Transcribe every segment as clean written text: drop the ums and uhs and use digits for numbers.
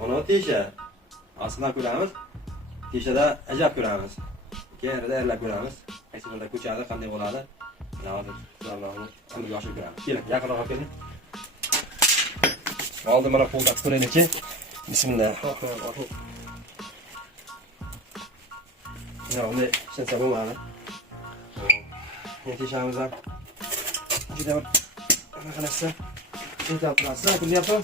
Mana bu tesha. Aslida ko'ramiz. Teshada ajab ko'ramiz. Keyin tayyorlab ko'ramiz. Qaysi birida ko'chadi, qanday bo'ladi? Navbat qizlarni amalga oshirib ko'ramiz. Keling, yaqinroq olib keling. Oldin mana qo'lda ko'raylik-chi. Bismillah. Ya, uni sensa bo'lmadi. Endi teshamiz ham juda bir qanaqa narsa. E'tibor qilasizlar, kulyapti.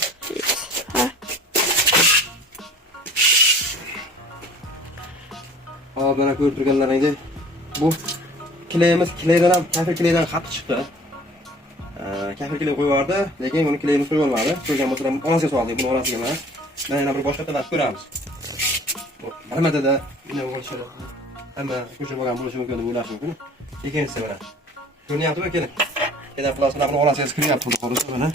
Hop, mana ko'rib turganlaringdek, bu kilaydan ham kafir kilaydan qattiq chiqdi. Kafir kilay qo'yib yubordi, lekin buni kilayni qo'yib olmadi. Qo'ygan bo'lsa ham orasiga soldik, buni orasiga emas. Mana yana bir boshqa taraf ko'ramiz. Nimatada nima bo'lishi hamma qo'shib olgan bo'lishi mumkin deb o'ylash mumkin. Ikkinchisi mana. Ko'ryaptimi, keling. Yana plastikni buni orasiga kiryapti, xudo xolisa mana.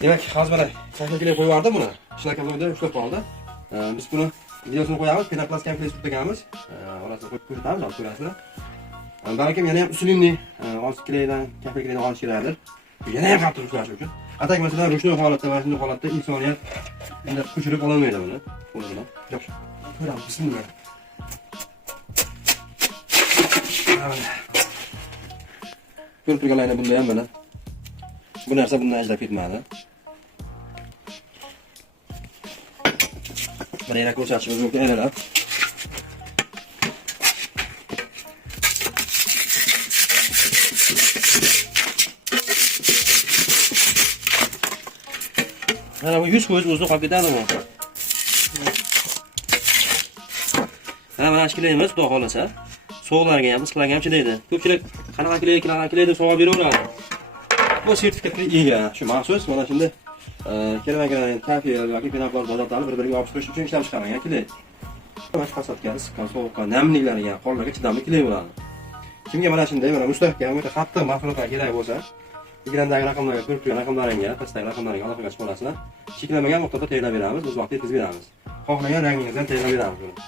Demak, hozir mana sahnakilay qo'yib yubordi buni. Ishlagan joyda ushlab qoldi. Biz buni videosini qo'yamiz, penoplast kompleks deganmiz. Orasiga qo'yib ko'rsatamiz, olib ko'rasizlar. Balkim yana ham usulimni kilaydan, kafir kilaydan olish kerakdir. Yana ham qattiq ushlash uchun. Atak masalan ruchnoy holatda va shunday holatda insoniyat bunday ko'chirib ololmaydi buni. Qo'ldan. Yo'q. Ko'ramiz, bismillah. Ko'rib turganlarni bunda ham mana. Bu narsa bundan ajrab ketmadi. Mana yana ko'rsatishimiz mumkin edi. Mana bu 100% o'zini qolib ketadi bu. Mana ashkilaymiz, xudo xolasa. So'g'larga ham, isqlarga ham chilaydi. Ko'pchilik qanaqa kilay deb savol beraveradi. Bu sertifikatga ega, shu maxsus mana shunda kerak-kerak kafir yoki penoplast dozatlarni bir-biriga yopishtirish uchun ishlab chiqarilgan kilay. Mana fasadga, issiqqa, sovuqqa, namliklarga, qorlarga chidamli kilay bo'ladi. Kimga mana shunday, mana mustahkam, o'ta qattiq mahsulotlar kerak bo'lsa, ekrandagi raqamlarga ko'rib turgan raqamlaringga, pastdagi raqamlarga aloqaga chiqib olasizlar. Cheklanmagan miqdorda tayyorlab beramiz, biz vaqt yetkazib beramiz. Xohlagan rangingizdan tayyorlab beramiz.